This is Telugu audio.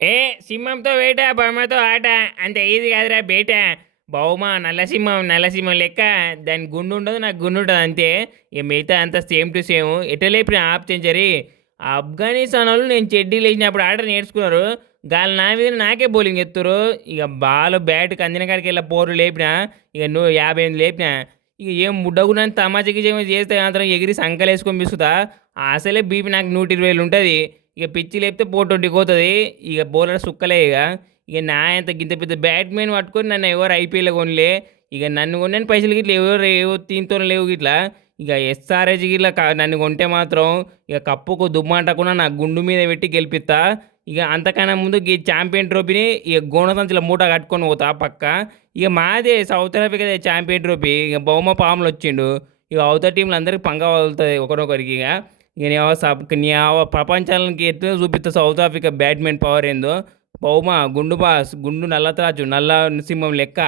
ఏ సింహంతో వేట బొమ్మతో ఆట అంత ఈజీ కాదురా బేట. బహుమా నల్ల సింహం లెక్క. దాని గుండు ఉండదు, నాకు గుండు ఉంటుంది అంతే. ఇక మిగతా అంతా సేమ్ టు సేమ్. ఎట్లా లేపిన హాఫ్ సెంచరీ. ఆఫ్ఘనిస్తాన్ వాళ్ళు నేను చెడ్డీలు వేసినప్పుడు ఆట నేర్చుకున్నారు. గాలి నా మీద నాకే బౌలింగ్ ఎత్తురు. ఇక బాల్ బ్యాట్కి అందిన కాడికి వెళ్ళి పోరు లేపిన. ఇక నువ్వు 58 లేపిన. ఇక ఏం ముడ్డగునని తమాషకి చేస్తే మాత్రం ఎగిరి సంకలేసుకొని పిసుకుతా. అసలే బీపీ నాకు 120 ఉంటుంది. ఇక పిచ్చి లేపితే 420 పోతుంది. ఇక బౌలర్ సుక్కలే ఇక నా ఎంత గింత పెద్ద బ్యాట్మెన్ పట్టుకొని నన్ను ఎవరు ఐపీఎల్ కొనలే. ఇక నన్ను కొన్నాను పైసలు గిట్ల ఎవరు దీంతో లేవు గిట్లా. ఇక ఎస్ఆర్హెచ్ గిట్ల నన్ను కొంటే మాత్రం ఇక కప్పుకు దుమ్మంటకుండా నా గుండు మీద పెట్టి గెలిపిస్తా. ఇక అంతకన్నా ముందు ఈ ఛాంపియన్ ట్రోఫీని ఇక గోనసంచుల మూట కట్టుకొని పోతా పక్క. ఇక మాదే సౌత్ ఆఫ్రికాదే ఛాంపియన్ ట్రోఫీ. ఇక బహుమా పాములు వచ్చిండు. ఇక అవతల టీంలు అందరికి పంగ వదులుతుంది ఒకరొకరికి. ఇక నీ ప్రపంచానికి ఎత్తున చూపిస్తా సౌత్ ఆఫ్రికా బ్యాట్మెన్ పవర్ ఏందో. బహుమా గుండు బాస్ గుండు నల్ల త్రాచు నల్ల సింహం లెక్క.